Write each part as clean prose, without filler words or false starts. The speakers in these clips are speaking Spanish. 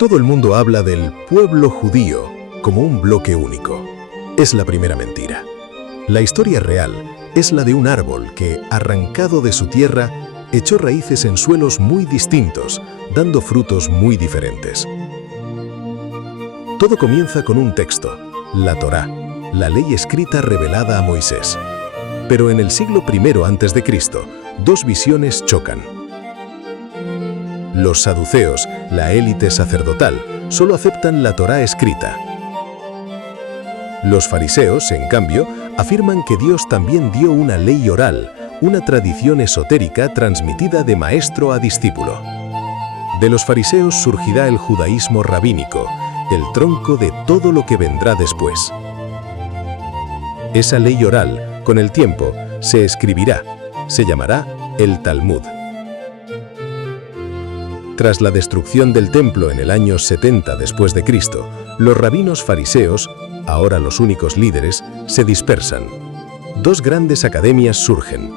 Todo el mundo habla del pueblo judío como un bloque único. Es la primera mentira. La historia real es la de un árbol que, arrancado de su tierra, echó raíces en suelos muy distintos, dando frutos muy diferentes. Todo comienza con un texto, la Torá, la ley escrita revelada a Moisés. Pero en el siglo I a.C., dos visiones chocan. Los saduceos, la élite sacerdotal, solo aceptan la Torá escrita. Los fariseos, en cambio, afirman que Dios también dio una ley oral, una tradición esotérica transmitida de maestro a discípulo. De los fariseos surgirá el judaísmo rabínico, el tronco de todo lo que vendrá después. Esa ley oral, con el tiempo, se escribirá, se llamará el Talmud. Tras la destrucción del templo en el año 70 después de Cristo, los rabinos fariseos, ahora los únicos líderes, se dispersan. Dos grandes academias surgen: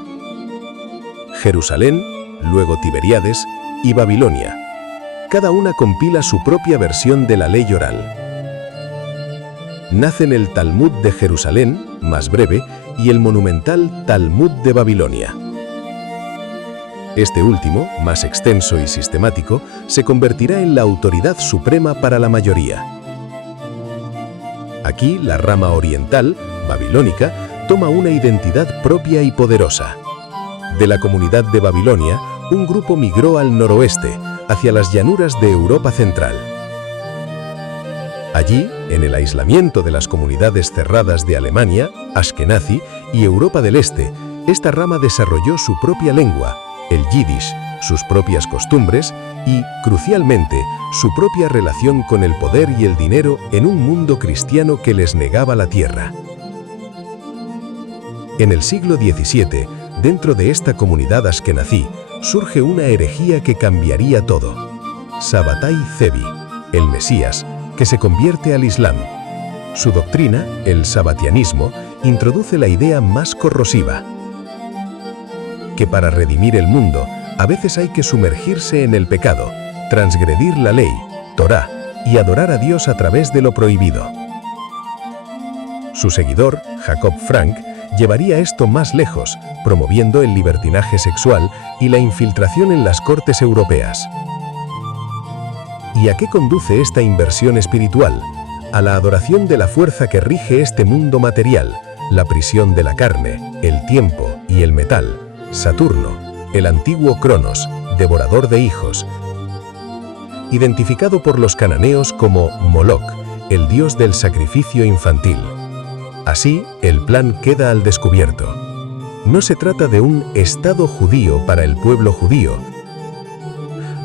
Jerusalén, luego Tiberíades, y Babilonia. Cada una compila su propia versión de la ley oral. Nacen el Talmud de Jerusalén, más breve, y el monumental Talmud de Babilonia. Este último, más extenso y sistemático, se convertirá en la autoridad suprema para la mayoría. Aquí, la rama oriental, babilónica, toma una identidad propia y poderosa. De la comunidad de Babilonia, un grupo migró al noroeste, hacia las llanuras de Europa Central. Allí, en el aislamiento de las comunidades cerradas de Alemania, Ashkenazi y Europa del Este, esta rama desarrolló su propia lengua, el yiddish, sus propias costumbres y, crucialmente, su propia relación con el poder y el dinero en un mundo cristiano que les negaba la tierra. En el siglo XVII, dentro de esta comunidad ashkenazí, surge una herejía que cambiaría todo. Sabbatai Zevi, el Mesías, que se convierte al Islam. Su doctrina, el sabatianismo, introduce la idea más corrosiva: que para redimir el mundo, a veces hay que sumergirse en el pecado, transgredir la ley, Torá, y adorar a Dios a través de lo prohibido. Su seguidor, Jacob Frank, llevaría esto más lejos, promoviendo el libertinaje sexual y la infiltración en las cortes europeas. ¿Y a qué conduce esta inversión espiritual? A la adoración de la fuerza que rige este mundo material, la prisión de la carne, el tiempo y el metal, Saturno, el antiguo Cronos, devorador de hijos, identificado por los cananeos como Moloch, el dios del sacrificio infantil. Así, el plan queda al descubierto. No se trata de un Estado judío para el pueblo judío.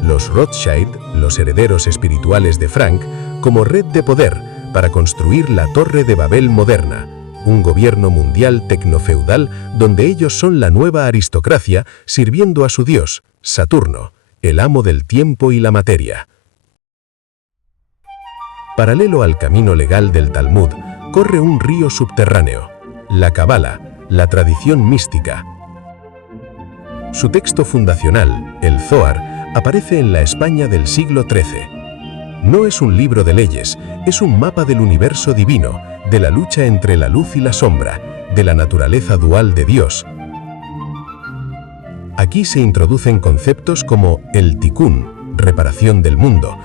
Los Rothschild, los herederos espirituales de Frank, como red de poder para construir la Torre de Babel moderna, un gobierno mundial tecnofeudal donde ellos son la nueva aristocracia sirviendo a su dios, Saturno, el amo del tiempo y la materia. Paralelo al camino legal del Talmud, corre un río subterráneo, la Cábala, la tradición mística. Su texto fundacional, el Zohar, aparece en la España del siglo XIII. No es un libro de leyes, es un mapa del universo divino, de la lucha entre la luz y la sombra, de la naturaleza dual de Dios. Aquí se introducen conceptos como el Tikkun, reparación del mundo,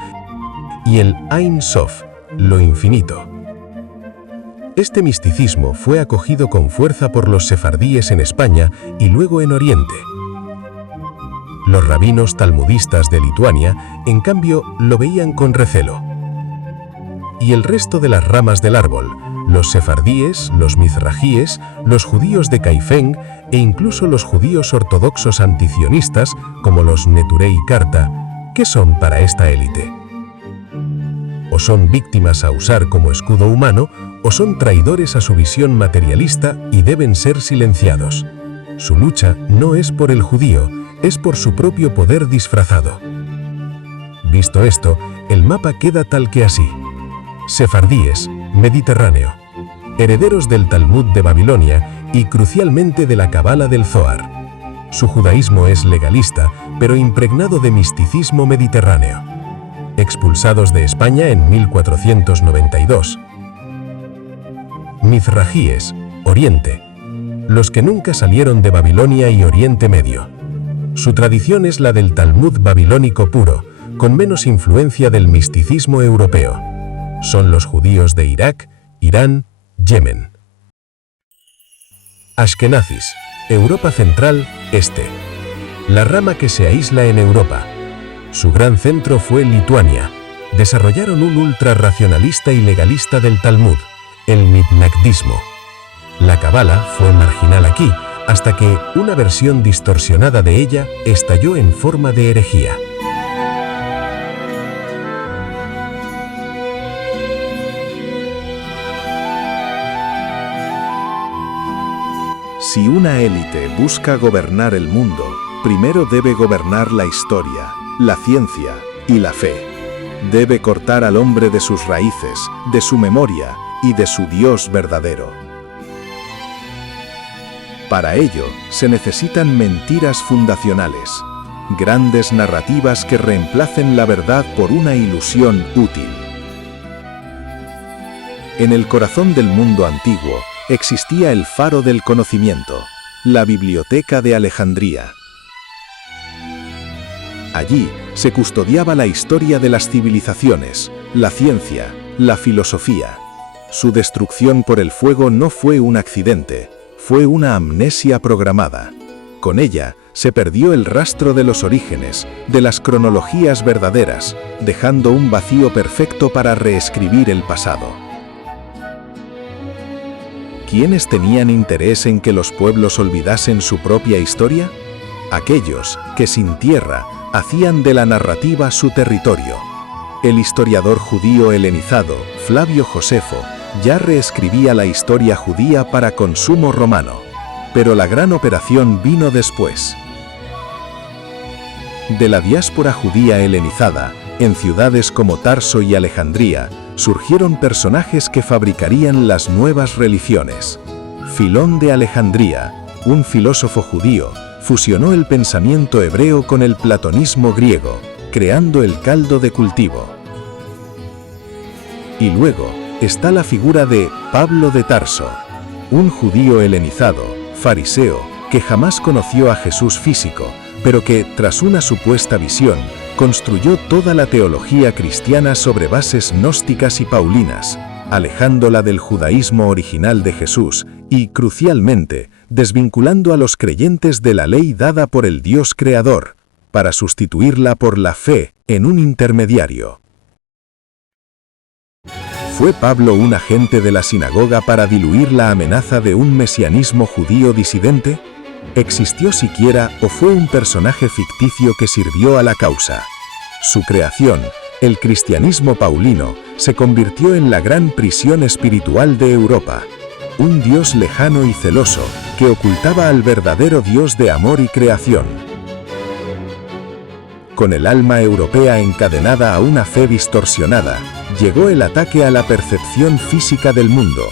y el Ein Sof, lo infinito. Este misticismo fue acogido con fuerza por los sefardíes en España y luego en Oriente. Los rabinos talmudistas de Lituania, en cambio, lo veían con recelo. Y el resto de las ramas del árbol, los sefardíes, los mizrajíes, los judíos de Caifén e incluso los judíos ortodoxos anticionistas, como los Neturei Karta, ¿qué son para esta élite? O son víctimas a usar como escudo humano, o son traidores a su visión materialista y deben ser silenciados. Su lucha no es por el judío, es por su propio poder disfrazado. Visto esto, el mapa queda tal que así: sefardíes, Mediterráneo, herederos del Talmud de Babilonia y crucialmente de la Cábala del Zohar. Su judaísmo es legalista, pero impregnado de misticismo mediterráneo. expulsados de España en 1492. Mizrajíes, Oriente, los que nunca salieron de Babilonia y Oriente Medio. Su tradición es la del Talmud babilónico puro, con menos influencia del misticismo europeo. Son los judíos de Irak, Irán, Yemen. Ashkenazis, Europa Central, Este. La rama que se aísla en Europa. Su gran centro fue Lituania. Desarrollaron un ultrarracionalista y legalista del Talmud, el mitnagdismo. La Cabala fue marginal aquí, hasta que una versión distorsionada de ella estalló en forma de herejía. Si una élite busca gobernar el mundo, primero debe gobernar la historia, la ciencia y la fe. Debe cortar al hombre de sus raíces, de su memoria y de su Dios verdadero. Para ello, se necesitan mentiras fundacionales, grandes narrativas que reemplacen la verdad por una ilusión útil. En el corazón del mundo antiguo existía el faro del conocimiento, la Biblioteca de Alejandría. Allí se custodiaba la historia de las civilizaciones, la ciencia, la filosofía. Su destrucción por el fuego no fue un accidente, fue una amnesia programada. Con ella se perdió el rastro de los orígenes, de las cronologías verdaderas, dejando un vacío perfecto para reescribir el pasado. ¿Quiénes tenían interés en que los pueblos olvidasen su propia historia? Aquellos que sin tierra hacían de la narrativa su territorio. El historiador judío helenizado, Flavio Josefo, ya reescribía la historia judía para consumo romano, pero la gran operación vino después. De la diáspora judía helenizada, en ciudades como Tarso y Alejandría, surgieron personajes que fabricarían las nuevas religiones. Filón de Alejandría, un filósofo judío, fusionó el pensamiento hebreo con el platonismo griego, creando el caldo de cultivo. Y luego está la figura de Pablo de Tarso, un judío helenizado, fariseo, que jamás conoció a Jesús físico, pero que, tras una supuesta visión, construyó toda la teología cristiana sobre bases gnósticas y paulinas, alejándola del judaísmo original de Jesús y, crucialmente, desvinculando a los creyentes de la ley dada por el Dios creador, para sustituirla por la fe en un intermediario. ¿Fue Pablo un agente de la sinagoga para diluir la amenaza de un mesianismo judío disidente? ¿Existió siquiera o fue un personaje ficticio que sirvió a la causa? Su creación, el cristianismo paulino, se convirtió en la gran prisión espiritual de Europa. Un Dios lejano y celoso que ocultaba al verdadero Dios de amor y creación. Con el alma europea encadenada a una fe distorsionada, llegó el ataque a la percepción física del mundo.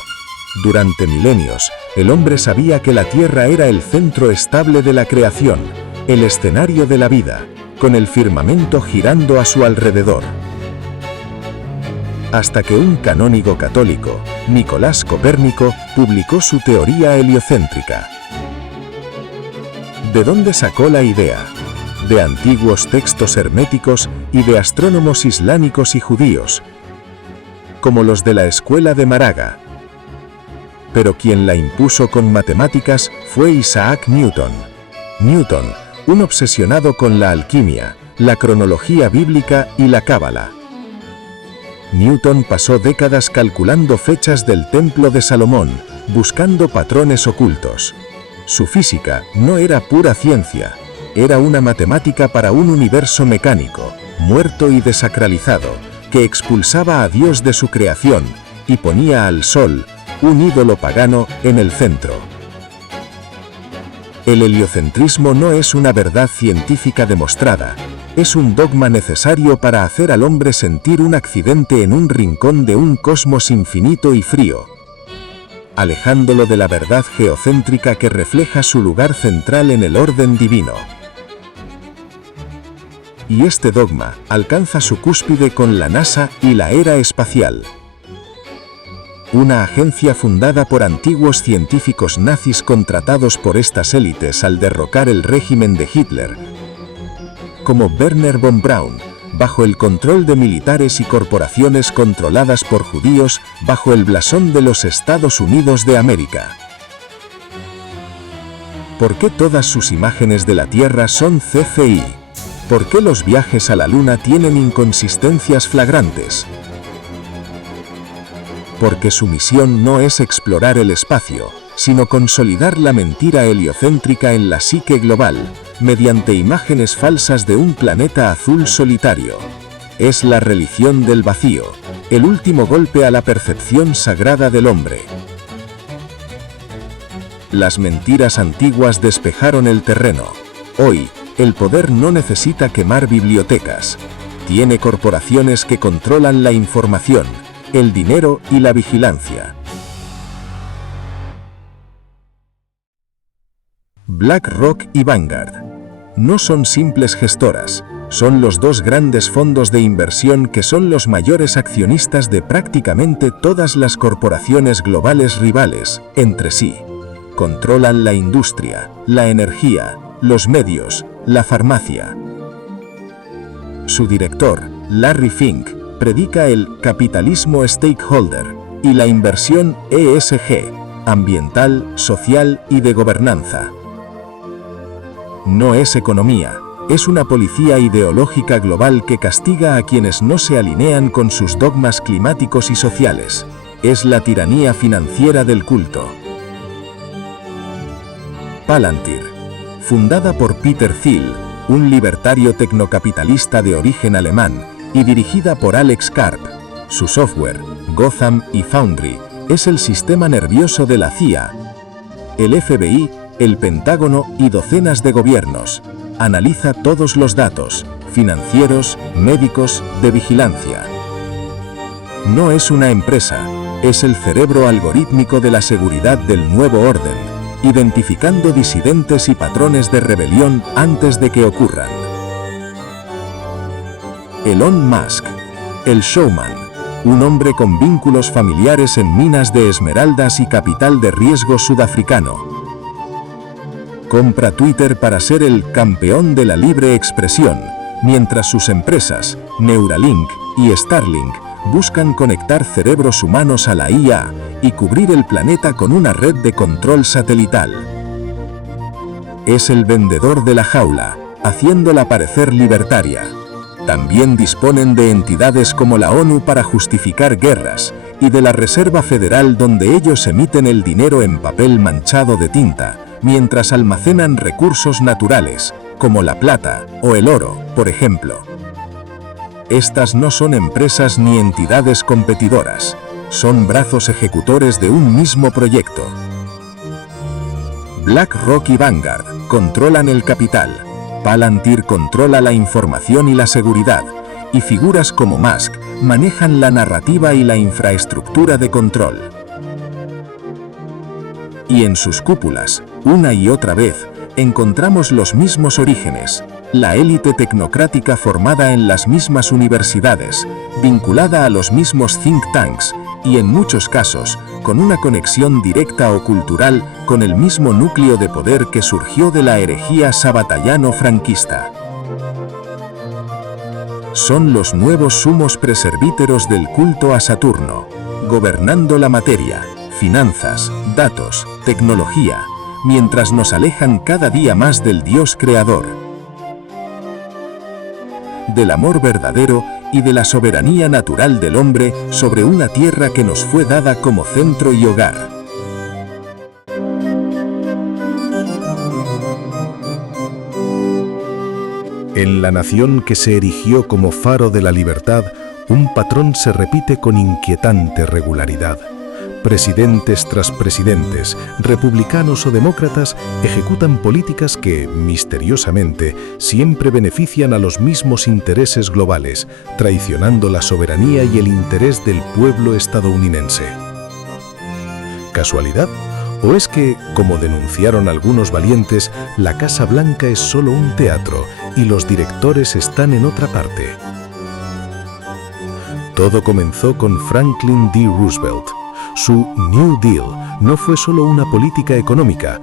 Durante milenios, el hombre sabía que la Tierra era el centro estable de la creación, el escenario de la vida, con el firmamento girando a su alrededor. Hasta que un canónigo católico, Nicolás Copérnico, publicó su teoría heliocéntrica. ¿De dónde sacó la idea? De antiguos textos herméticos y de astrónomos islámicos y judíos, como los de la escuela de Maraga. Pero quien la impuso con matemáticas fue Isaac Newton. Newton, un obsesionado con la alquimia, la cronología bíblica y la cábala. Newton pasó décadas calculando fechas del Templo de Salomón, buscando patrones ocultos. Su física no era pura ciencia, era una matemática para un universo mecánico, muerto y desacralizado, que expulsaba a Dios de su creación y ponía al Sol, un ídolo pagano, en el centro. El heliocentrismo no es una verdad científica demostrada, es un dogma necesario para hacer al hombre sentir un accidente en un rincón de un cosmos infinito y frío, alejándolo de la verdad geocéntrica que refleja su lugar central en el orden divino. y este dogma alcanza su cúspide con la NASA y la era espacial. Una agencia fundada por antiguos científicos nazis contratados por estas élites al derrocar el régimen de Hitler, como Werner von Braun, bajo el control de militares y corporaciones controladas por judíos bajo el blasón de los Estados Unidos de América. ¿Por qué todas sus imágenes de la Tierra son CGI? ¿Por qué los viajes a la Luna tienen inconsistencias flagrantes? Porque su misión no es explorar el espacio, sino consolidar la mentira heliocéntrica en la psique global, mediante imágenes falsas de un planeta azul solitario. Es la religión del vacío, el último golpe a la percepción sagrada del hombre. Las mentiras antiguas despejaron el terreno. Hoy, el poder no necesita quemar bibliotecas. Tiene corporaciones que controlan la información, el dinero y la vigilancia. BlackRock y Vanguard no son simples gestoras, son los dos grandes fondos de inversión que son los mayores accionistas de prácticamente todas las corporaciones globales rivales entre sí. Controlan la industria, la energía, los medios, la farmacia. Su director, Larry Fink, predica el capitalismo stakeholder y la inversión ESG, ambiental, social y de gobernanza. No es economía, es una policía ideológica global que castiga a quienes no se alinean con sus dogmas climáticos y sociales. Es la tiranía financiera del culto. Palantir, fundada por Peter Thiel, un libertario tecnocapitalista de origen alemán, y dirigida por Alex Karp. Su software, Gotham y Foundry, es el sistema nervioso de la CIA, el FBI, el Pentágono y docenas de gobiernos. Analiza todos los datos, financieros, médicos, de vigilancia. No es una empresa, es el cerebro algorítmico de la seguridad del nuevo orden, identificando disidentes y patrones de rebelión antes de que ocurran. Elon Musk, el showman, un hombre con vínculos familiares en minas de esmeraldas y capital de riesgo sudafricano. Compra Twitter para ser el campeón de la libre expresión, mientras sus empresas, Neuralink y Starlink, buscan conectar cerebros humanos a la IA y cubrir el planeta con una red de control satelital. Es el vendedor de la jaula, haciéndola parecer libertaria. También disponen de entidades como la ONU para justificar guerras, y de la Reserva Federal donde ellos emiten el dinero en papel manchado de tinta, mientras almacenan recursos naturales, como la plata o el oro, por ejemplo. Estas no son empresas ni entidades competidoras, son brazos ejecutores de un mismo proyecto. BlackRock y Vanguard controlan el capital. Palantir controla la información y la seguridad, y figuras como Musk manejan la narrativa y la infraestructura de control. Y en sus cúpulas, una y otra vez, encontramos los mismos orígenes, la élite tecnocrática formada en las mismas universidades, vinculada a los mismos think tanks, y en muchos casos, con una conexión directa o cultural con el mismo núcleo de poder que surgió de la herejía sabatayano-franquista. Son los nuevos sumos presbíteros del culto a Saturno, gobernando la materia, finanzas, datos, tecnología, mientras nos alejan cada día más del Dios creador, del amor verdadero y de la soberanía natural del hombre sobre una tierra que nos fue dada como centro y hogar. En la nación que se erigió como faro de la libertad, un patrón se repite con inquietante regularidad. Presidentes tras presidentes, republicanos o demócratas, ejecutan políticas que, misteriosamente, siempre benefician a los mismos intereses globales, traicionando la soberanía y el interés del pueblo estadounidense. ¿Casualidad? ¿O es que, como denunciaron algunos valientes, la Casa Blanca es solo un teatro y los directores están en otra parte? Todo comenzó con Franklin D. Roosevelt. Su New Deal no fue solo una política económica,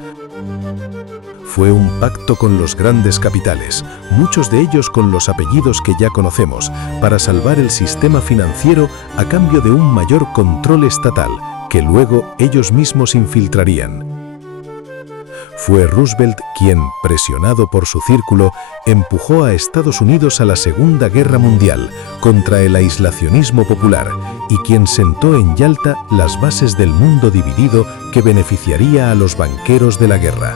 fue un pacto con los grandes capitales, muchos de ellos con los apellidos que ya conocemos, para salvar el sistema financiero a cambio de un mayor control estatal, que luego ellos mismos infiltrarían. Fue Roosevelt quien, presionado por su círculo, empujó a Estados Unidos a la Segunda Guerra Mundial contra el aislacionismo popular y quien sentó en Yalta las bases del mundo dividido que beneficiaría a los banqueros de la guerra.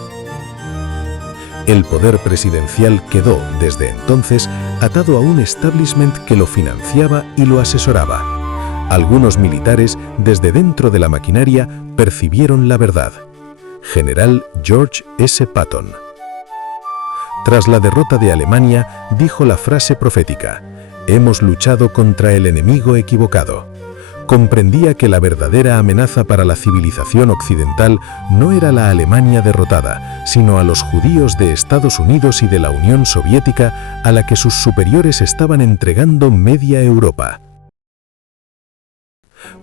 El poder presidencial quedó, desde entonces, atado a un establishment que lo financiaba y lo asesoraba. Algunos militares, desde dentro de la maquinaria, percibieron la verdad. General George S. Patton. Tras la derrota de Alemania, dijo la frase profética: «Hemos luchado contra el enemigo equivocado». Comprendía que la verdadera amenaza para la civilización occidental no era la Alemania derrotada, sino a los judíos de Estados Unidos y de la Unión Soviética, a la que sus superiores estaban entregando media Europa.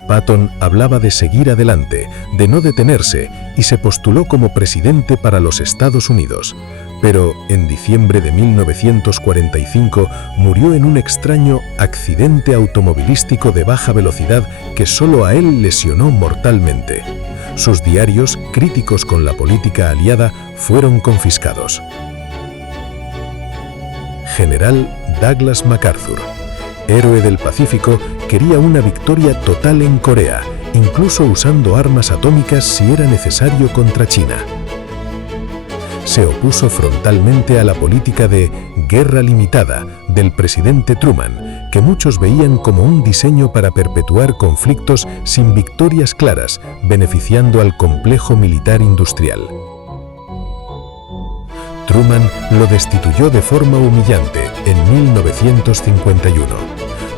Patton hablaba de seguir adelante, de no detenerse, y se postuló como presidente para los Estados Unidos. Pero en diciembre de 1945 murió en un extraño accidente automovilístico de baja velocidad que solo a él lesionó mortalmente. Sus diarios, críticos con la política aliada, fueron confiscados. General Douglas MacArthur, héroe del Pacífico, quería una victoria total en Corea, incluso usando armas atómicas si era necesario contra China. Se opuso frontalmente a la política de guerra limitada del presidente Truman, que muchos veían como un diseño para perpetuar conflictos sin victorias claras, beneficiando al complejo militar industrial. Truman lo destituyó de forma humillante en 1951.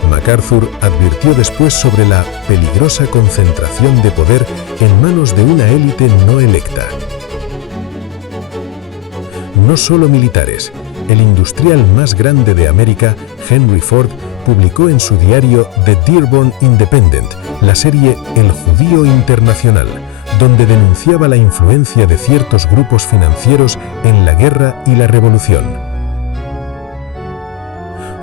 MacArthur advirtió después sobre la peligrosa concentración de poder en manos de una élite no electa. No solo militares, el industrial más grande de América, Henry Ford, publicó en su diario The Dearborn Independent la serie El Judío Internacional, donde denunciaba la influencia de ciertos grupos financieros en la guerra y la revolución.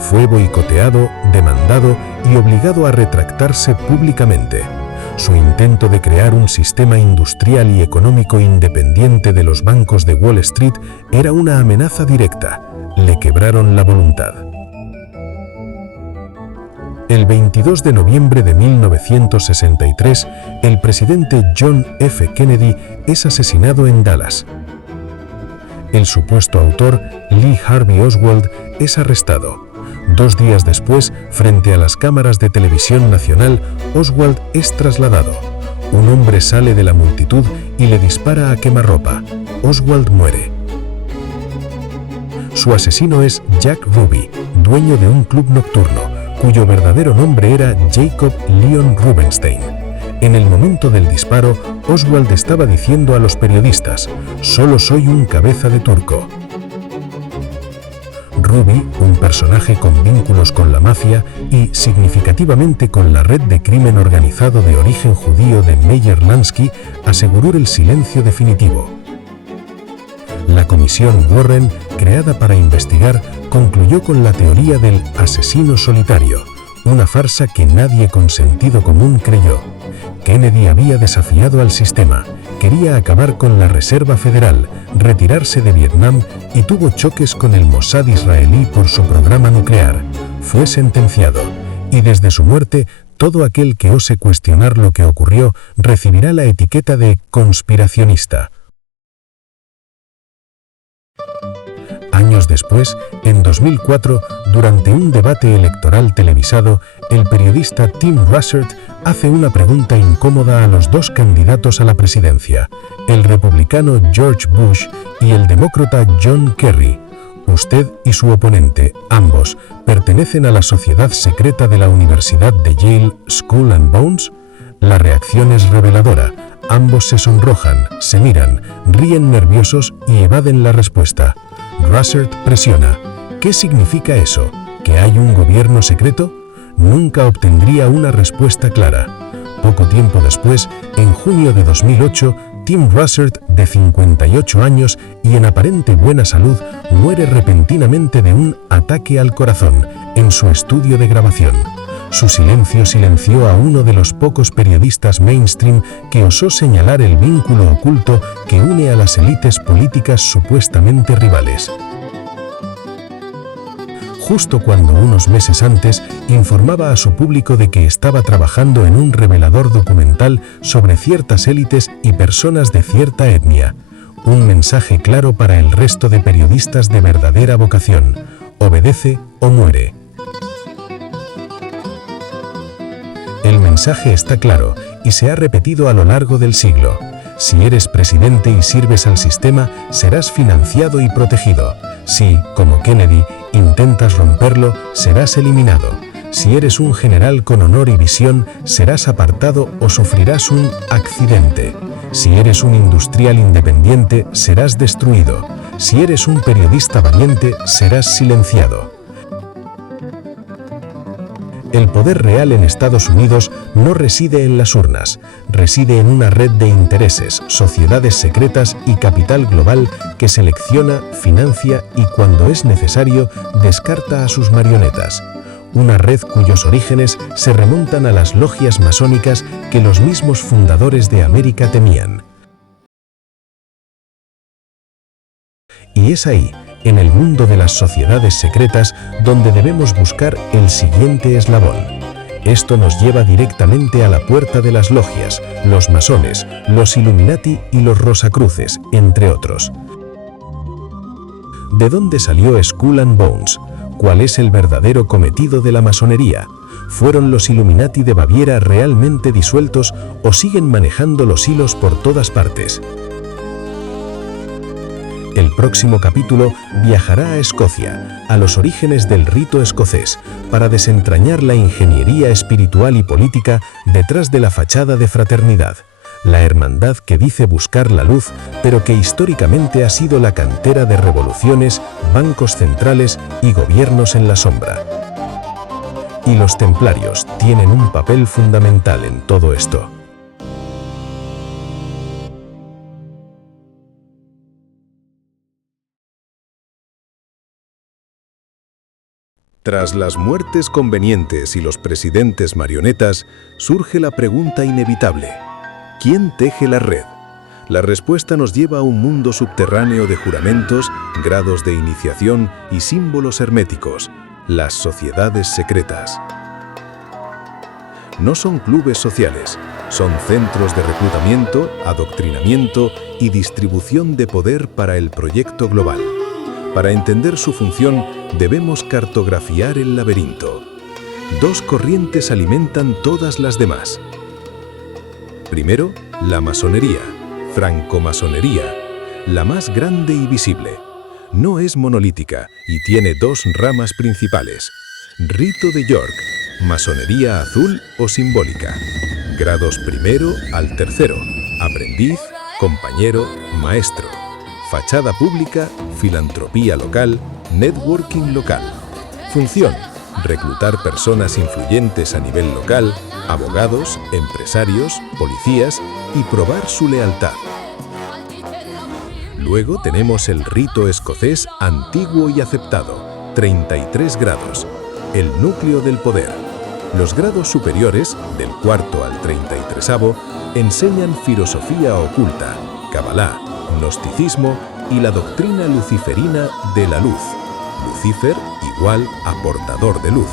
Fue boicoteado, demandado y obligado a retractarse públicamente. Su intento de crear un sistema industrial y económico independiente de los bancos de Wall Street era una amenaza directa. Le quebraron la voluntad. El 22 de noviembre de 1963, el presidente John F. Kennedy es asesinado en Dallas. El supuesto autor, Lee Harvey Oswald, es arrestado. 2 días después, frente a las cámaras de televisión nacional, Oswald es trasladado. Un hombre sale de la multitud y le dispara a quemarropa. Oswald muere. Su asesino es Jack Ruby, dueño de un club nocturno, cuyo verdadero nombre era Jacob Leon Rubenstein. En el momento del disparo, Oswald estaba diciendo a los periodistas: «Solo soy un cabeza de turco». Ruby, un personaje con vínculos con la mafia y, significativamente, con la red de crimen organizado de origen judío de Meyer Lansky, aseguró el silencio definitivo. La comisión Warren, creada para investigar, concluyó con la teoría del asesino solitario, una farsa que nadie con sentido común creyó. Kennedy había desafiado al sistema, quería acabar con la Reserva Federal, retirarse de Vietnam y tuvo choques con el Mossad israelí por su programa nuclear. Fue sentenciado, y desde su muerte, todo aquel que ose cuestionar lo que ocurrió recibirá la etiqueta de conspiracionista. Años después, en 2004, durante un debate electoral televisado, el periodista Tim Russert hace una pregunta incómoda a los 2 candidatos a la presidencia, el republicano George Bush y el demócrata John Kerry. Usted y su oponente, ambos, ¿pertenecen a la sociedad secreta de la Universidad de Yale, Skull and Bones? La reacción es reveladora. Ambos se sonrojan, se miran, ríen nerviosos y evaden la respuesta. Russert presiona. ¿Qué significa eso? ¿Que hay un gobierno secreto? Nunca obtendría una respuesta clara. Poco tiempo después, en junio de 2008, Tim Russert, de 58 años y en aparente buena salud, muere repentinamente de un ataque al corazón en su estudio de grabación. Su silencio silenció a uno de los pocos periodistas mainstream que osó señalar el vínculo oculto que une a las élites políticas supuestamente rivales. Justo cuando unos meses antes informaba a su público de que estaba trabajando en un revelador documental sobre ciertas élites y personas de cierta etnia. Un mensaje claro para el resto de periodistas de verdadera vocación: obedece o muere. El mensaje está claro y se ha repetido a lo largo del siglo. Si eres presidente y sirves al sistema, serás financiado y protegido. Si, como Kennedy, intentas romperlo, serás eliminado. Si eres un general con honor y visión, serás apartado o sufrirás un accidente. Si eres un industrial independiente, serás destruido. Si eres un periodista valiente, serás silenciado. El poder real en Estados Unidos no reside en las urnas, reside en una red de intereses, sociedades secretas y capital global que selecciona, financia y, cuando es necesario, descarta a sus marionetas. Una red cuyos orígenes se remontan a las logias masónicas que los mismos fundadores de América temían. Y es ahí, en el mundo de las sociedades secretas, donde debemos buscar el siguiente eslabón. Esto nos lleva directamente a la puerta de las logias, los masones, los Illuminati y los Rosacruces, entre otros. ¿De dónde salió Skull and Bones? ¿Cuál es el verdadero cometido de la masonería? ¿Fueron los Illuminati de Baviera realmente disueltos o siguen manejando los hilos por todas partes? El próximo capítulo viajará a Escocia, a los orígenes del rito escocés, para desentrañar la ingeniería espiritual y política detrás de la fachada de fraternidad, la hermandad que dice buscar la luz, pero que históricamente ha sido la cantera de revoluciones, bancos centrales y gobiernos en la sombra. Y los templarios tienen un papel fundamental en todo esto. Tras las muertes convenientes y los presidentes marionetas, surge la pregunta inevitable: ¿quién teje la red? La respuesta nos lleva a un mundo subterráneo de juramentos, grados de iniciación y símbolos herméticos: las sociedades secretas. No son clubes sociales, son centros de reclutamiento, adoctrinamiento y distribución de poder para el proyecto global. Para entender su función, debemos cartografiar el laberinto. Dos corrientes alimentan todas las demás. Primero, la masonería, francomasonería, la más grande y visible. No es monolítica y tiene dos ramas principales: Rito de York, masonería azul o simbólica. Grados primero al tercero, aprendiz, compañero, maestro. Fachada pública, filantropía local, networking local. Función: reclutar personas influyentes a nivel local, abogados, empresarios, policías y probar su lealtad. Luego tenemos el rito escocés antiguo y aceptado, 33 grados, el núcleo del poder. Los grados superiores, del cuarto al 33avo, enseñan filosofía oculta, cabalá, gnosticismo y la doctrina luciferina de la luz. Lucifer igual a portador de luz.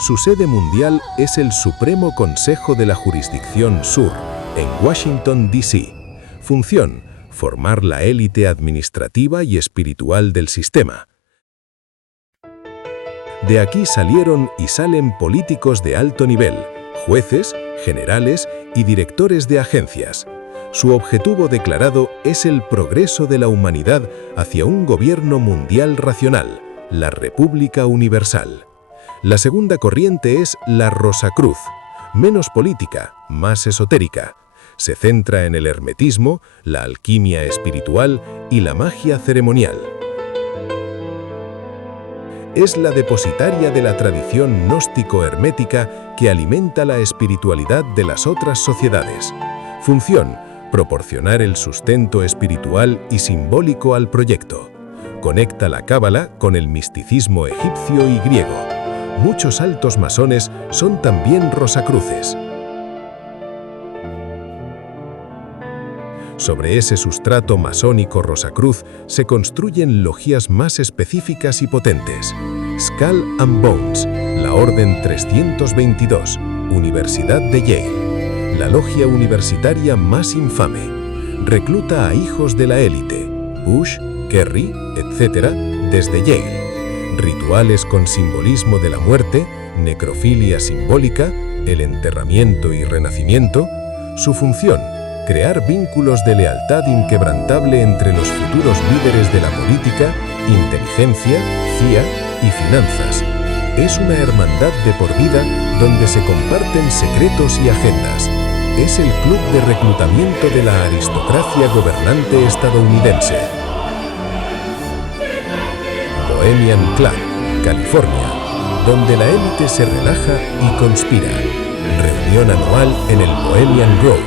Su sede mundial es el Supremo Consejo de la Jurisdicción Sur, en Washington, D.C. Función: formar la élite administrativa y espiritual del sistema. De aquí salieron y salen políticos de alto nivel, jueces, generales y directores de agencias. Su objetivo declarado es el progreso de la humanidad hacia un gobierno mundial racional, la República Universal. La segunda corriente es la Rosacruz, menos política, más esotérica. Se centra en el hermetismo, la alquimia espiritual y la magia ceremonial. Es la depositaria de la tradición gnóstico-hermética que alimenta la espiritualidad de las otras sociedades. Función: proporcionar el sustento espiritual y simbólico al proyecto. Conecta la cábala con el misticismo egipcio y griego. Muchos altos masones son también rosacruces. Sobre ese sustrato masónico rosacruz se construyen logias más específicas y potentes. Skull and Bones, la Orden 322, Universidad de Yale, la logia universitaria más infame. Recluta a hijos de la élite, Bush, Kerry, etc., desde Yale. Rituales con simbolismo de la muerte, necrofilia simbólica, el enterramiento y renacimiento. Su función: crear vínculos de lealtad inquebrantable entre los futuros líderes de la política, inteligencia, CIA y finanzas. Es una hermandad de por vida donde se comparten secretos y agendas. Es el club de reclutamiento de la aristocracia gobernante estadounidense. Bohemian Club, California, donde la élite se relaja y conspira. Reunión anual en el Bohemian Grove,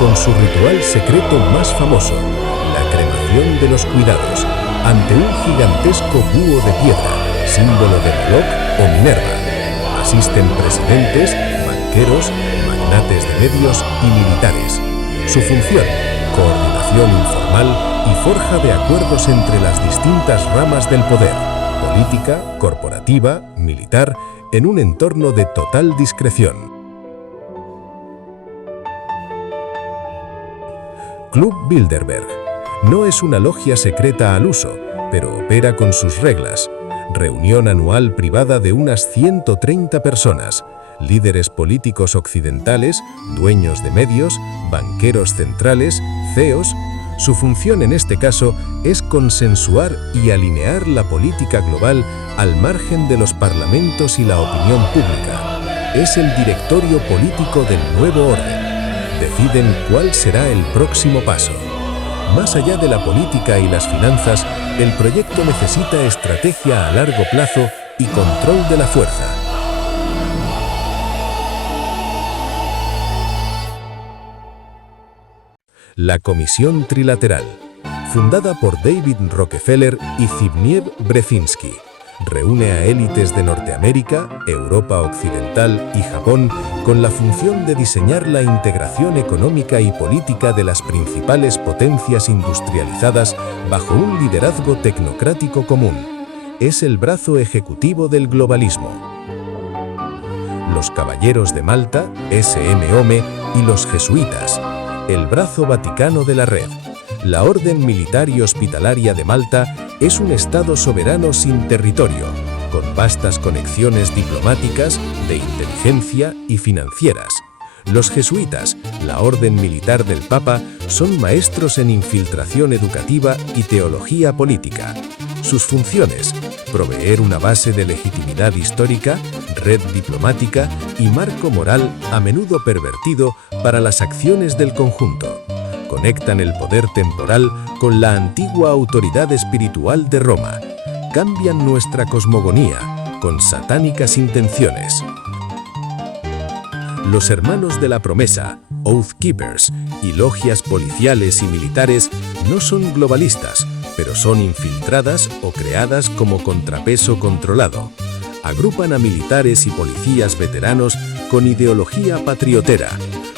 con su ritual secreto más famoso, la cremación de los cuidados, ante un gigantesco búho de piedra, símbolo de Moloch o Minerva. Asisten presidentes, banqueros, magnates de medios y militares. Su función: coordinación informal y forja de acuerdos entre las distintas ramas del poder, política, corporativa, militar, en un entorno de total discreción. Club Bilderberg. No es una logia secreta al uso, pero opera con sus reglas. Reunión anual privada de unas 130 personas, líderes políticos occidentales, dueños de medios, banqueros centrales, CEOs. Su función en este caso es consensuar y alinear la política global al margen de los parlamentos y la opinión pública. Es el directorio político del nuevo orden. Deciden cuál será el próximo paso. Más allá de la política y las finanzas, el proyecto necesita estrategia a largo plazo y control de la fuerza. La Comisión Trilateral, fundada por David Rockefeller y Zbigniew Brzezinski, reúne a élites de Norteamérica, Europa Occidental y Japón con la función de diseñar la integración económica y política de las principales potencias industrializadas bajo un liderazgo tecnocrático común. Es el brazo ejecutivo del globalismo. Los Caballeros de Malta, S.M. y los Jesuitas, el brazo vaticano de la red. La Orden Militar y Hospitalaria de Malta es un Estado soberano sin territorio, con vastas conexiones diplomáticas, de inteligencia y financieras. Los jesuitas, la orden militar del Papa, son maestros en infiltración educativa y teología política. Sus funciones: proveer una base de legitimidad histórica, red diplomática y marco moral a menudo pervertido para las acciones del conjunto. Conectan el poder temporal con la antigua autoridad espiritual de Roma. Cambian nuestra cosmogonía con satánicas intenciones. Los Hermanos de la Promesa, Oath Keepers, y logias policiales y militares no son globalistas, pero son infiltradas o creadas como contrapeso controlado. Agrupan a militares y policías veteranos con ideología patriotera.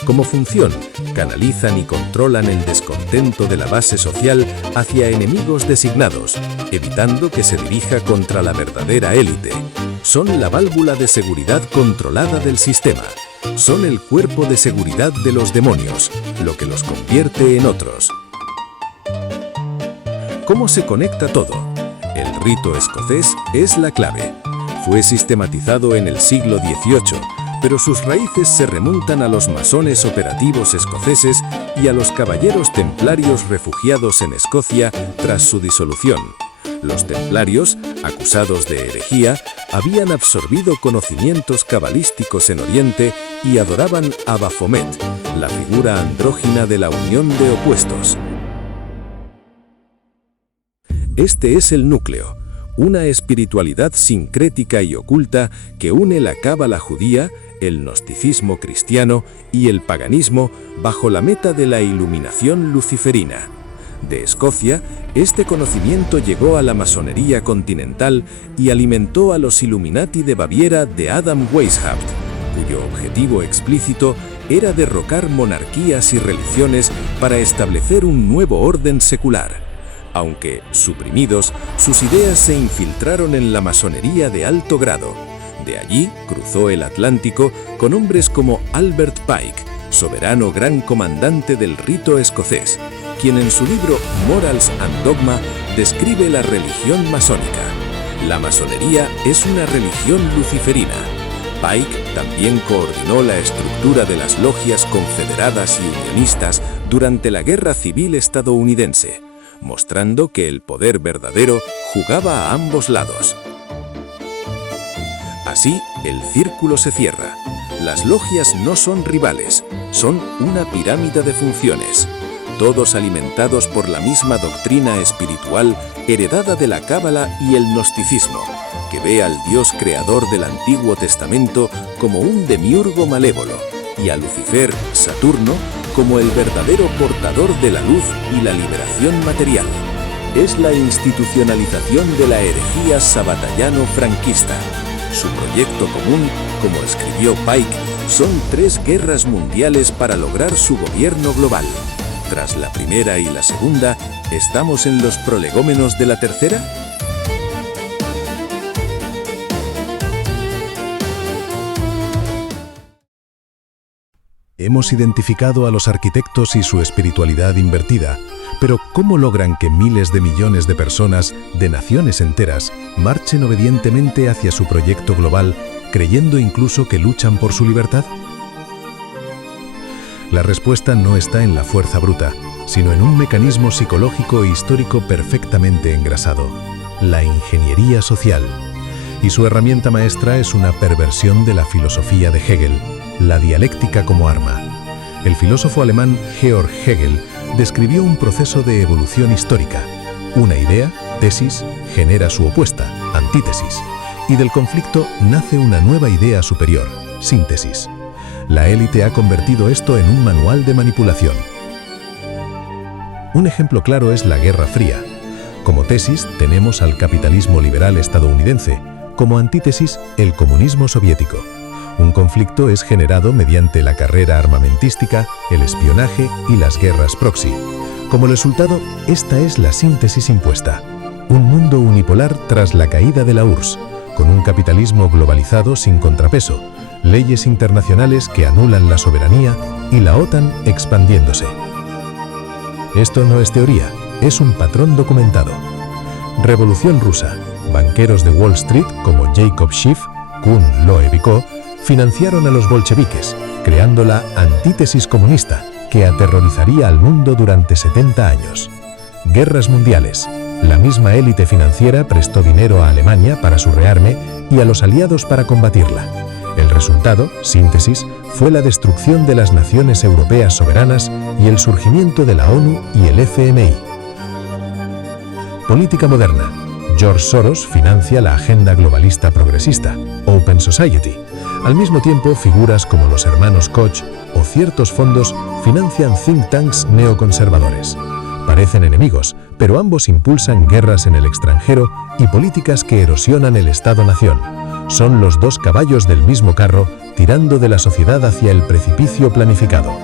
Como función, canalizan y controlan el descontento de la base social hacia enemigos designados, evitando que se dirija contra la verdadera élite. Son la válvula de seguridad controlada del sistema. Son el cuerpo de seguridad de los demonios, lo que los convierte en otros. ¿Cómo se conecta todo? El rito escocés es la clave. Fue sistematizado en el siglo XVIII, pero sus raíces se remontan a los masones operativos escoceses y a los caballeros templarios refugiados en Escocia tras su disolución. Los templarios acusados de herejía, habían absorbido conocimientos cabalísticos en Oriente y adoraban a Baphomet, la figura andrógina de la unión de opuestos. Este es el núcleo, una espiritualidad sincrética y oculta que une la cábala judía, el gnosticismo cristiano y el paganismo bajo la meta de la iluminación luciferina. De Escocia, este conocimiento llegó a la masonería continental y alimentó a los Illuminati de Baviera de Adam Weishaupt, cuyo objetivo explícito era derrocar monarquías y religiones para establecer un nuevo orden secular. Aunque, suprimidos, sus ideas se infiltraron en la masonería de alto grado. De allí cruzó el Atlántico con hombres como Albert Pike, soberano gran comandante del rito escocés, quien en su libro Morals and Dogma describe la religión masónica. La masonería es una religión luciferina. Pike también coordinó la estructura de las logias confederadas y unionistas durante la Guerra Civil estadounidense, mostrando que el poder verdadero jugaba a ambos lados. Así, el círculo se cierra. Las logias no son rivales, son una pirámide de funciones, todos alimentados por la misma doctrina espiritual heredada de la cábala y el gnosticismo, que ve al Dios creador del Antiguo Testamento como un demiurgo malévolo y a Lucifer, Saturno, como el verdadero portador de la luz y la liberación material. Es la institucionalización de la herejía sabatayano-franquista. Su proyecto común, como escribió Pike, son 3 guerras mundiales para lograr su gobierno global. Tras la primera y la segunda, ¿estamos en los prolegómenos de la tercera? Hemos identificado a los arquitectos y su espiritualidad invertida, pero ¿cómo logran que miles de millones de personas, de naciones enteras, marchen obedientemente hacia su proyecto global, creyendo incluso que luchan por su libertad? La respuesta no está en la fuerza bruta, sino en un mecanismo psicológico e histórico perfectamente engrasado: la ingeniería social. Y su herramienta maestra es una perversión de la filosofía de Hegel, la dialéctica como arma. El filósofo alemán Georg Hegel describió un proceso de evolución histórica. Una idea, tesis, genera su opuesta, antítesis, y del conflicto nace una nueva idea superior, síntesis. La élite ha convertido esto en un manual de manipulación. Un ejemplo claro es la Guerra Fría. Como tesis tenemos al capitalismo liberal estadounidense, como antítesis el comunismo soviético. Un conflicto es generado mediante la carrera armamentística, el espionaje y las guerras proxy. Como resultado, esta es la síntesis impuesta: un mundo unipolar tras la caída de la URSS, con un capitalismo globalizado sin contrapeso, leyes internacionales que anulan la soberanía y la OTAN expandiéndose. Esto no es teoría, es un patrón documentado. Revolución rusa. Banqueros de Wall Street como Jacob Schiff, Kuhn Loevico, financiaron a los bolcheviques, creando la antítesis comunista que aterrorizaría al mundo durante 70 años. Guerras mundiales. La misma élite financiera prestó dinero a Alemania para su rearme y a los aliados para combatirla. El resultado, síntesis, fue la destrucción de las naciones europeas soberanas y el surgimiento de la ONU y el FMI. Política moderna. George Soros financia la agenda globalista progresista, Open Society. Al mismo tiempo, figuras como los hermanos Koch o ciertos fondos financian think tanks neoconservadores. Parecen enemigos, pero ambos impulsan guerras en el extranjero y políticas que erosionan el Estado-nación. Son los 2 caballos del mismo carro tirando de la sociedad hacia el precipicio planificado.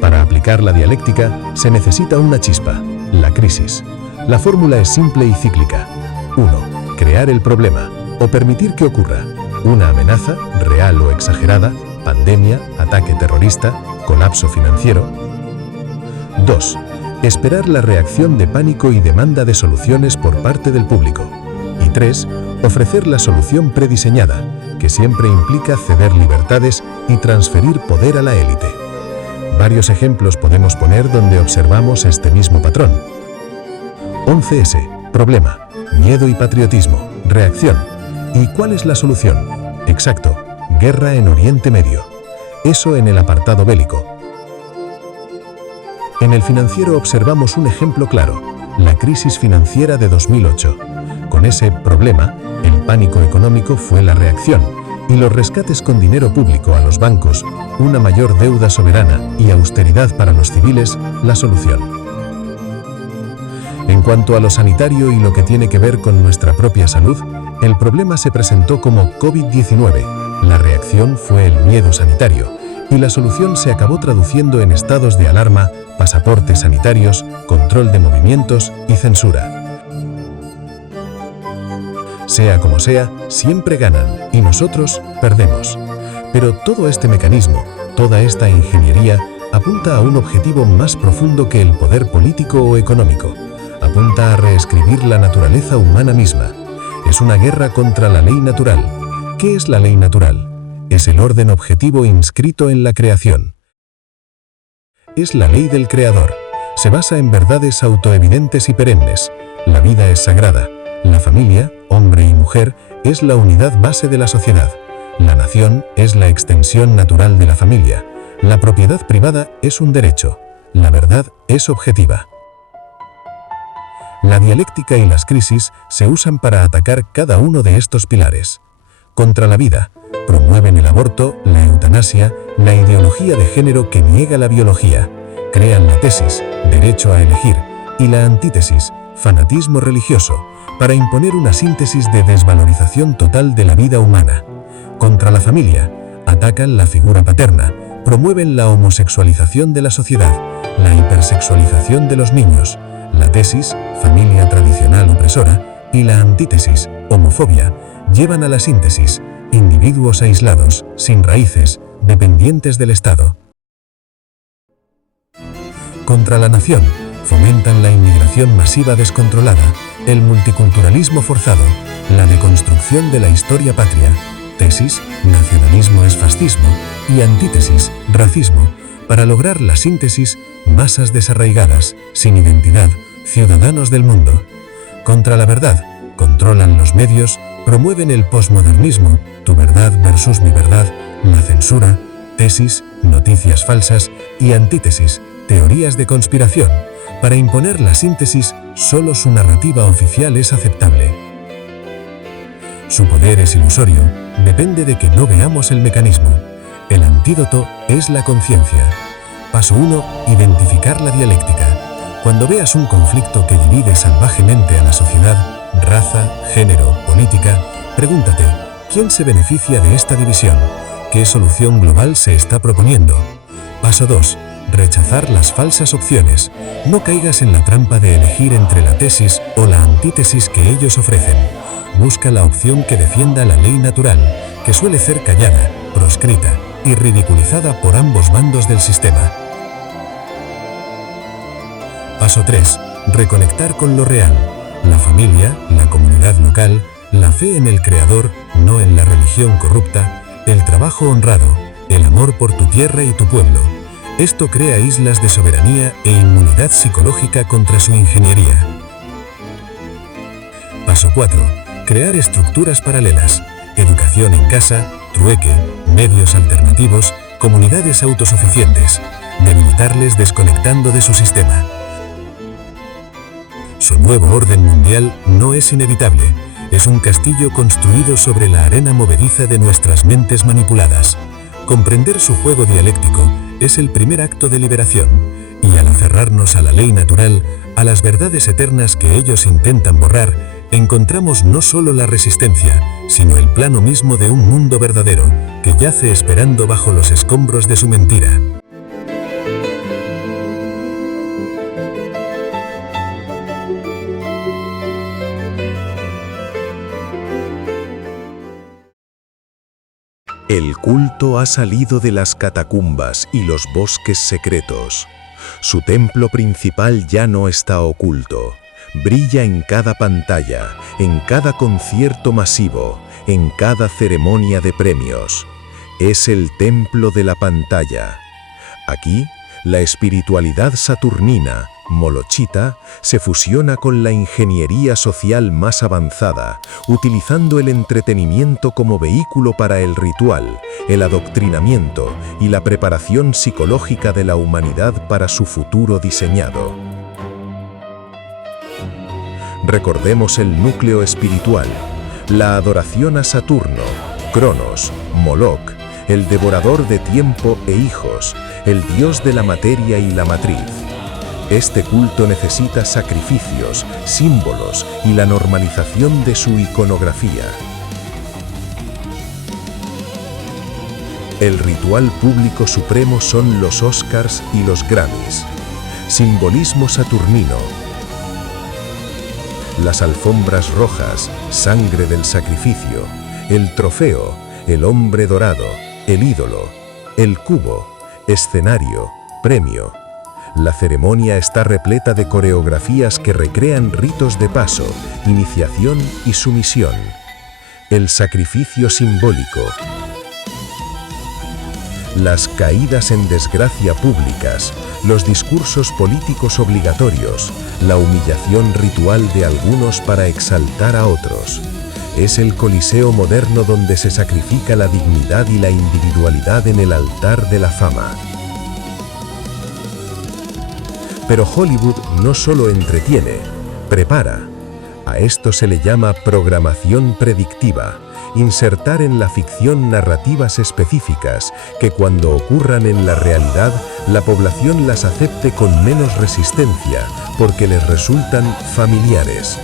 Para aplicar la dialéctica se necesita una chispa, la crisis. La fórmula es simple y cíclica. 1. Crear el problema o permitir que ocurra. Una amenaza, real o exagerada, pandemia, ataque terrorista, colapso financiero. 2. Esperar la reacción de pánico y demanda de soluciones por parte del público. Y 3. Ofrecer la solución prediseñada, que siempre implica ceder libertades y transferir poder a la élite. Varios ejemplos podemos poner donde observamos este mismo patrón. 11S. Problema. Miedo y patriotismo. Reacción. ¿Y cuál es la solución? Exacto. Guerra en Oriente Medio. Eso en el apartado bélico. En el financiero observamos un ejemplo claro, la crisis financiera de 2008. Con ese problema, el pánico económico fue la reacción, y los rescates con dinero público a los bancos, una mayor deuda soberana y austeridad para los civiles, la solución. En cuanto a lo sanitario y lo que tiene que ver con nuestra propia salud, el problema se presentó como COVID-19, la reacción fue el miedo sanitario, y la solución se acabó traduciendo en estados de alarma, pasaportes sanitarios, control de movimientos y censura. Sea como sea, siempre ganan y nosotros perdemos. Pero todo este mecanismo, toda esta ingeniería, apunta a un objetivo más profundo que el poder político o económico. Apunta a reescribir la naturaleza humana misma. Es una guerra contra la ley natural. ¿Qué es la ley natural? Es el orden objetivo inscrito en la creación. Es la ley del creador. Se basa en verdades autoevidentes y perennes. La vida es sagrada. La familia, hombre y mujer, es la unidad base de la sociedad. La nación es la extensión natural de la familia. La propiedad privada es un derecho. La verdad es objetiva. La dialéctica y las crisis se usan para atacar cada uno de estos pilares. Contra la vida, promueven el aborto, la eutanasia, la ideología de género que niega la biología. Crean la tesis, derecho a elegir, y la antítesis, fanatismo religioso, para imponer una síntesis de desvalorización total de la vida humana. Contra la familia, atacan la figura paterna, promueven la homosexualización de la sociedad, la hipersexualización de los niños, la tesis, familia tradicional opresora, y la antítesis, homofobia, llevan a la síntesis, individuos aislados, sin raíces, dependientes del Estado. Contra la nación, fomentan la inmigración masiva descontrolada, el multiculturalismo forzado, la deconstrucción de la historia patria, tesis, nacionalismo es fascismo, y antítesis, racismo, para lograr la síntesis, masas desarraigadas, sin identidad, ciudadanos del mundo. Contra la verdad, controlan los medios, promueven el posmodernismo, tu verdad versus mi verdad, la censura, tesis, noticias falsas y antítesis, teorías de conspiración. Para imponer la síntesis, solo su narrativa oficial es aceptable. Su poder es ilusorio, depende de que no veamos el mecanismo. El antídoto es la conciencia. Paso 1. Identificar la dialéctica. Cuando veas un conflicto que divide salvajemente a la sociedad, raza, género, política, pregúntate, ¿quién se beneficia de esta división? ¿Qué solución global se está proponiendo? Paso 2. Rechazar las falsas opciones. No caigas en la trampa de elegir entre la tesis o la antítesis que ellos ofrecen. Busca la opción que defienda la ley natural, que suele ser callada, proscrita y ridiculizada por ambos bandos del sistema. Paso 3. Reconectar con lo real. La familia, la comunidad local, la fe en el Creador, no en la religión corrupta, el trabajo honrado, el amor por tu tierra y tu pueblo. Esto crea islas de soberanía e inmunidad psicológica contra su ingeniería. Paso 4. Crear estructuras paralelas. Educación en casa, trueque, medios alternativos, comunidades autosuficientes. Debilitarles desconectando de su sistema. Su nuevo orden mundial no es inevitable. Es un castillo construido sobre la arena movediza de nuestras mentes manipuladas. Comprender su juego dialéctico es el primer acto de liberación, y al aferrarnos a la ley natural, a las verdades eternas que ellos intentan borrar, encontramos no solo la resistencia, sino el plano mismo de un mundo verdadero, que yace esperando bajo los escombros de su mentira. El culto ha salido de las catacumbas y los bosques secretos. Su templo principal ya no está oculto. Brilla en cada pantalla, en cada concierto masivo, en cada ceremonia de premios. Es el templo de la pantalla. Aquí, la espiritualidad saturnina, Molochita, se fusiona con la ingeniería social más avanzada, utilizando el entretenimiento como vehículo para el ritual, el adoctrinamiento y la preparación psicológica de la humanidad para su futuro diseñado. Recordemos el núcleo espiritual, la adoración a Saturno, Cronos, Moloch, el devorador de tiempo e hijos, el dios de la materia y la matriz. Este culto necesita sacrificios, símbolos y la normalización de su iconografía. El ritual público supremo son los Oscars y los Grammys. Simbolismo saturnino. Las alfombras rojas, sangre del sacrificio. El trofeo, el hombre dorado, el ídolo. El cubo, escenario, premio. La ceremonia está repleta de coreografías que recrean ritos de paso, iniciación y sumisión. El sacrificio simbólico. Las caídas en desgracia públicas, los discursos políticos obligatorios, la humillación ritual de algunos para exaltar a otros. Es el coliseo moderno donde se sacrifica la dignidad y la individualidad en el altar de la fama. Pero Hollywood no solo entretiene, prepara. A esto se le llama programación predictiva, insertar en la ficción narrativas específicas que cuando ocurran en la realidad, la población las acepte con menos resistencia porque les resultan familiares.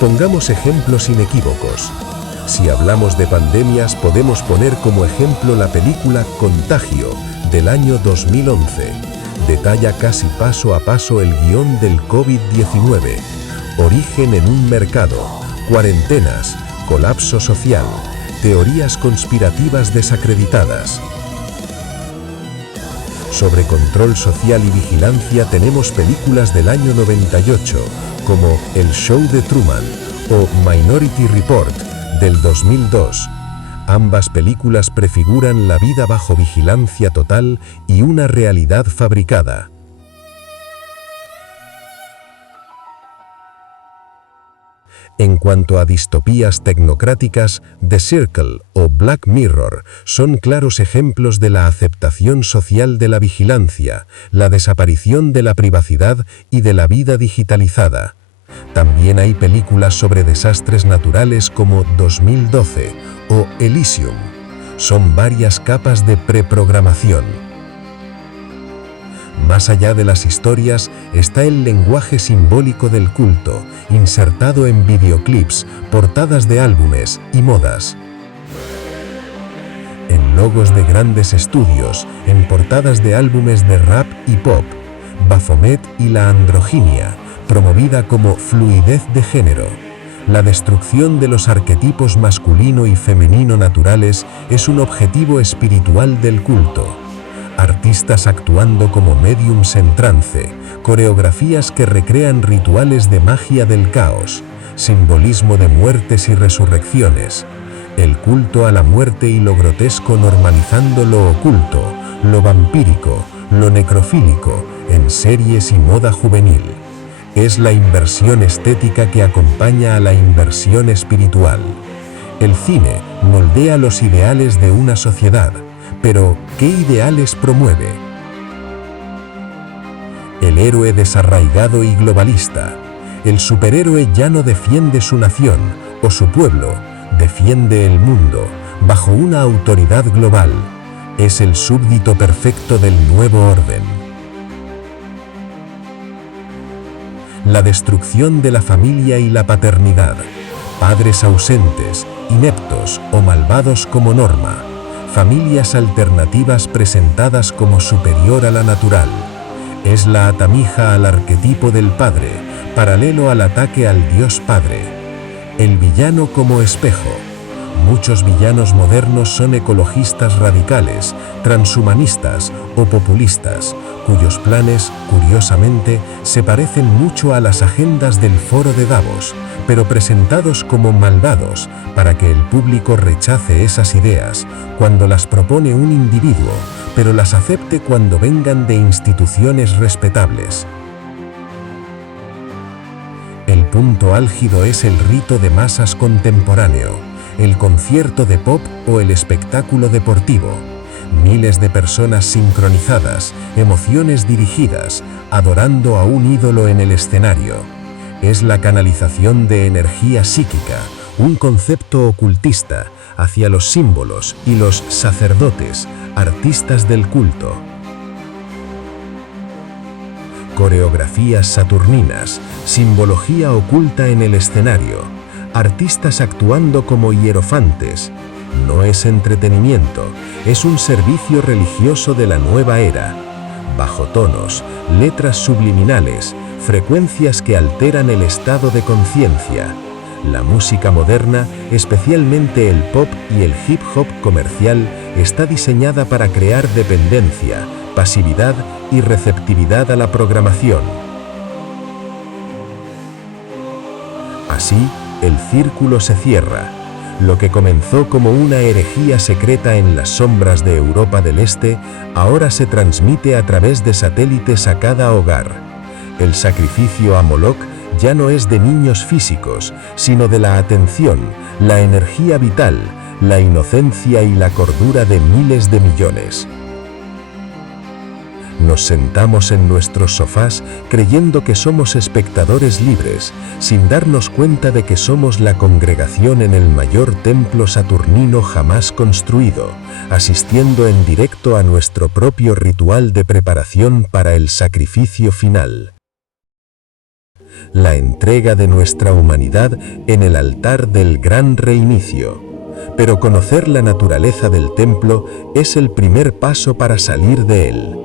Pongamos ejemplos inequívocos. Si hablamos de pandemias, podemos poner como ejemplo la película Contagio, del año 2011. Detalla casi paso a paso el guión del COVID-19, origen en un mercado, cuarentenas, colapso social, teorías conspirativas desacreditadas. Sobre control social y vigilancia tenemos películas del año 98, como El Show de Truman o Minority Report, del 2002. Ambas películas prefiguran la vida bajo vigilancia total y una realidad fabricada. En cuanto a distopías tecnocráticas, The Circle o Black Mirror son claros ejemplos de la aceptación social de la vigilancia, la desaparición de la privacidad y de la vida digitalizada. También hay películas sobre desastres naturales como 2012 o Elysium. Son varias capas de preprogramación. Más allá de las historias está el lenguaje simbólico del culto, insertado en videoclips, portadas de álbumes y modas. En logos de grandes estudios, en portadas de álbumes de rap y pop, Baphomet y la androginia, promovida como fluidez de género. La destrucción de los arquetipos masculino y femenino naturales es un objetivo espiritual del culto. Artistas actuando como médiums en trance, coreografías que recrean rituales de magia del caos, simbolismo de muertes y resurrecciones, el culto a la muerte y lo grotesco normalizando lo oculto, lo vampírico, lo necrofílico, en series y moda juvenil. Es la inversión estética que acompaña a la inversión espiritual. El cine moldea los ideales de una sociedad, pero ¿qué ideales promueve? El héroe desarraigado y globalista. El superhéroe ya no defiende su nación o su pueblo, defiende el mundo, bajo una autoridad global. Es el súbdito perfecto del nuevo orden. La destrucción de la familia y la paternidad. Padres ausentes, ineptos o malvados como norma. Familias alternativas presentadas como superior a la natural. Es la atamija al arquetipo del padre, paralelo al ataque al Dios Padre. El villano como espejo. Muchos villanos modernos son ecologistas radicales, transhumanistas o populistas, cuyos planes, curiosamente, se parecen mucho a las agendas del Foro de Davos, pero presentados como malvados para que el público rechace esas ideas cuando las propone un individuo, pero las acepte cuando vengan de instituciones respetables. El punto álgido es el rito de masas contemporáneo, el concierto de pop o el espectáculo deportivo. Miles de personas sincronizadas, emociones dirigidas, adorando a un ídolo en el escenario. Es la canalización de energía psíquica, un concepto ocultista, hacia los símbolos y los sacerdotes, artistas del culto. Coreografías saturninas, simbología oculta en el escenario, artistas actuando como hierofantes. No es entretenimiento, es un servicio religioso de la nueva era. Bajotonos, letras subliminales, frecuencias que alteran el estado de conciencia. La música moderna, especialmente el pop y el hip hop comercial, está diseñada para crear dependencia, pasividad y receptividad a la programación. Así, el círculo se cierra. Lo que comenzó como una herejía secreta en las sombras de Europa del Este, ahora se transmite a través de satélites a cada hogar. El sacrificio a Moloch ya no es de niños físicos, sino de la atención, la energía vital, la inocencia y la cordura de miles de millones. Nos sentamos en nuestros sofás creyendo que somos espectadores libres, sin darnos cuenta de que somos la congregación en el mayor templo saturnino jamás construido, asistiendo en directo a nuestro propio ritual de preparación para el sacrificio final. La entrega de nuestra humanidad en el altar del gran reinicio. Pero conocer la naturaleza del templo es el primer paso para salir de él.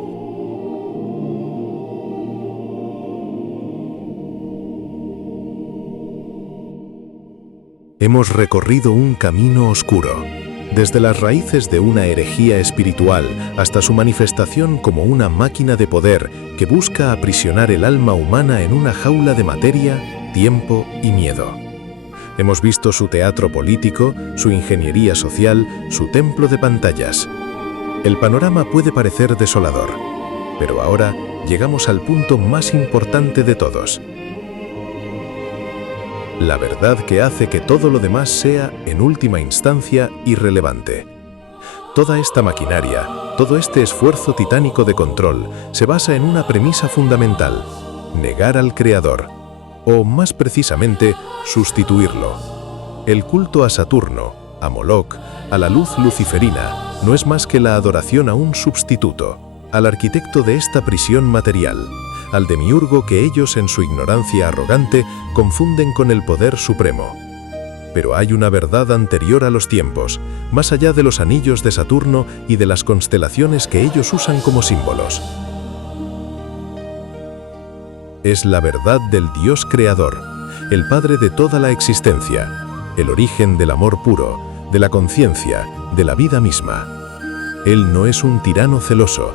Hemos recorrido un camino oscuro, desde las raíces de una herejía espiritual hasta su manifestación como una máquina de poder que busca aprisionar el alma humana en una jaula de materia, tiempo y miedo. Hemos visto su teatro político, su ingeniería social, su templo de pantallas. El panorama puede parecer desolador, pero ahora llegamos al punto más importante de todos. La verdad que hace que todo lo demás sea, en última instancia, irrelevante. Toda esta maquinaria, todo este esfuerzo titánico de control, se basa en una premisa fundamental: negar al Creador, o más precisamente, sustituirlo. El culto a Saturno, a Moloch, a la luz luciferina, no es más que la adoración a un sustituto, al arquitecto de esta prisión material, al demiurgo que ellos en su ignorancia arrogante confunden con el poder supremo. Pero hay una verdad anterior a los tiempos, más allá de los anillos de Saturno y de las constelaciones que ellos usan como símbolos. Es la verdad del Dios creador, el Padre de toda la existencia, el origen del amor puro, de la conciencia, de la vida misma. Él no es un tirano celoso,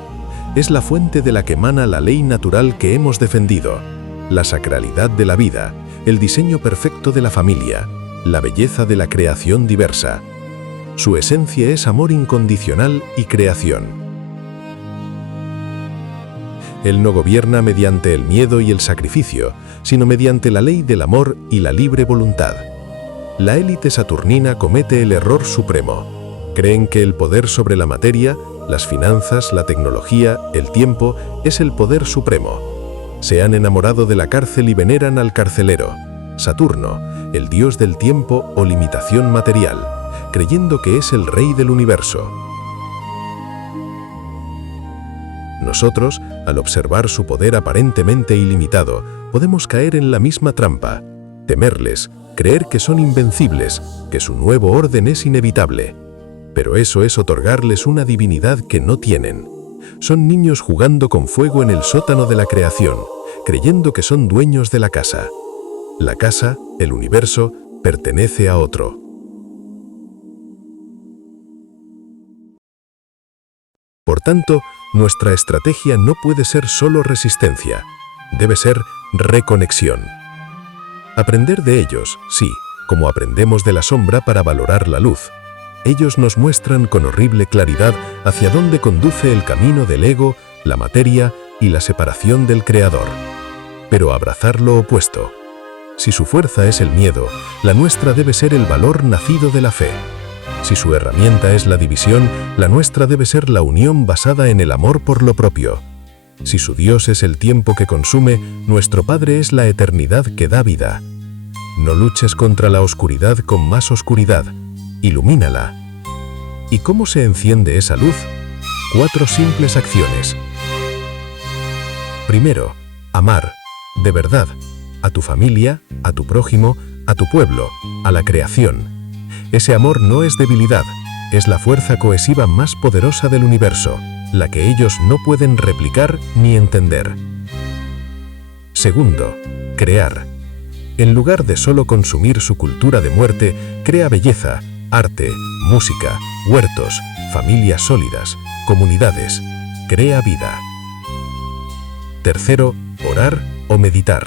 es la fuente de la que emana la ley natural que hemos defendido, la sacralidad de la vida, el diseño perfecto de la familia, la belleza de la creación diversa. Su esencia es amor incondicional y creación. Él no gobierna mediante el miedo y el sacrificio, sino mediante la ley del amor y la libre voluntad. La élite saturnina comete el error supremo. Creen que el poder sobre la materia, las finanzas, la tecnología, el tiempo, es el poder supremo. Se han enamorado de la cárcel y veneran al carcelero, Saturno, el dios del tiempo o limitación material, creyendo que es el rey del universo. Nosotros, al observar su poder aparentemente ilimitado, podemos caer en la misma trampa, temerles, creer que son invencibles, que su nuevo orden es inevitable. Pero eso es otorgarles una divinidad que no tienen. Son niños jugando con fuego en el sótano de la creación, creyendo que son dueños de la casa. La casa, el universo, pertenece a otro. Por tanto, nuestra estrategia no puede ser solo resistencia, debe ser reconexión. Aprender de ellos, sí, como aprendemos de la sombra para valorar la luz. Ellos nos muestran con horrible claridad hacia dónde conduce el camino del ego, la materia y la separación del Creador. Pero abrazar lo opuesto. Si su fuerza es el miedo, la nuestra debe ser el valor nacido de la fe. Si su herramienta es la división, la nuestra debe ser la unión basada en el amor por lo propio. Si su Dios es el tiempo que consume, nuestro Padre es la eternidad que da vida. No luches contra la oscuridad con más oscuridad, ilumínala. ¿Y cómo se enciende esa luz? 4 simples acciones. Primero, amar, de verdad, a tu familia, a tu prójimo, a tu pueblo, a la creación. Ese amor no es debilidad, es la fuerza cohesiva más poderosa del universo, la que ellos no pueden replicar ni entender. Segundo, crear. En lugar de solo consumir su cultura de muerte, crea belleza, arte, música, huertos, familias sólidas, comunidades. Crea vida. Tercero, orar o meditar.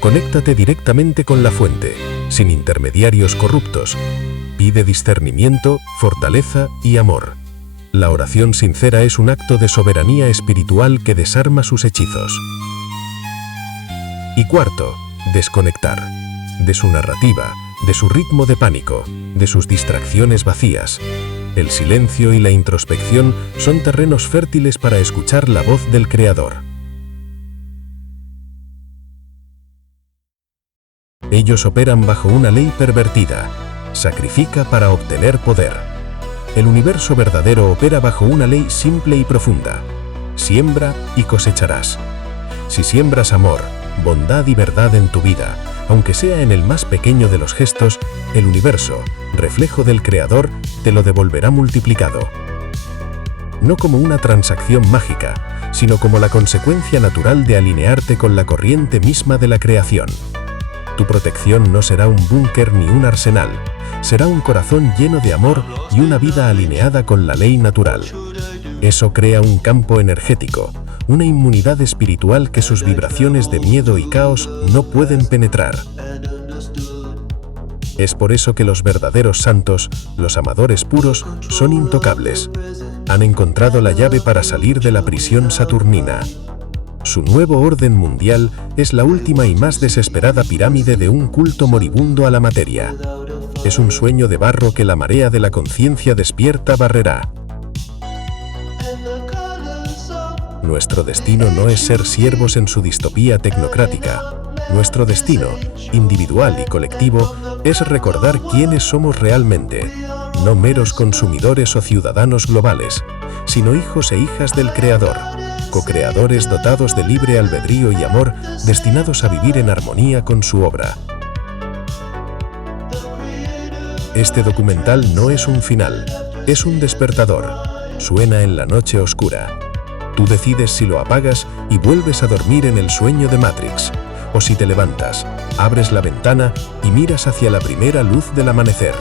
Conéctate directamente con la fuente, sin intermediarios corruptos. Pide discernimiento, fortaleza y amor. La oración sincera es un acto de soberanía espiritual que desarma sus hechizos. Y cuarto, desconectar. De su narrativa, de su ritmo de pánico, de sus distracciones vacías. El silencio y la introspección son terrenos fértiles para escuchar la voz del Creador. Ellos operan bajo una ley pervertida. Sacrifica para obtener poder. El universo verdadero opera bajo una ley simple y profunda. Siembra y cosecharás. Si siembras amor, bondad y verdad en tu vida, aunque sea en el más pequeño de los gestos, el universo, reflejo del Creador, te lo devolverá multiplicado. No como una transacción mágica, sino como la consecuencia natural de alinearte con la corriente misma de la creación. Tu protección no será un búnker ni un arsenal, será un corazón lleno de amor y una vida alineada con la ley natural. Eso crea un campo energético, una inmunidad espiritual que sus vibraciones de miedo y caos no pueden penetrar. Es por eso que los verdaderos santos, los amadores puros, son intocables. Han encontrado la llave para salir de la prisión saturnina. Su nuevo orden mundial es la última y más desesperada pirámide de un culto moribundo a la materia. Es un sueño de barro que la marea de la conciencia despierta barrerá. Nuestro destino no es ser siervos en su distopía tecnocrática. Nuestro destino, individual y colectivo, es recordar quiénes somos realmente, no meros consumidores o ciudadanos globales, sino hijos e hijas del Creador, co-creadores dotados de libre albedrío y amor, destinados a vivir en armonía con su obra. Este documental no es un final, es un despertador. Suena en la noche oscura. Tú decides si lo apagas y vuelves a dormir en el sueño de Matrix, o si te levantas, abres la ventana y miras hacia la primera luz del amanecer.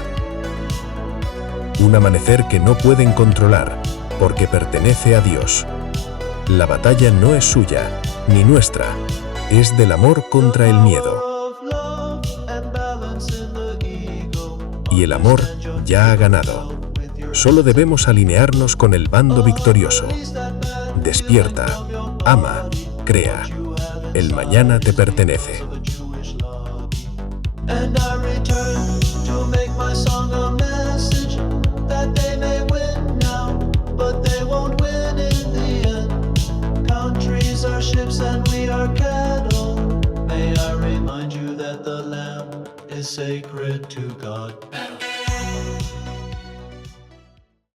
Un amanecer que no pueden controlar, porque pertenece a Dios. La batalla no es suya, ni nuestra, es del amor contra el miedo. Y el amor ya ha ganado. Solo debemos alinearnos con el bando victorioso. Despierta, ama, crea. El mañana te pertenece. Our ships and we are cattle. May I remind you that the lamb is sacred to God.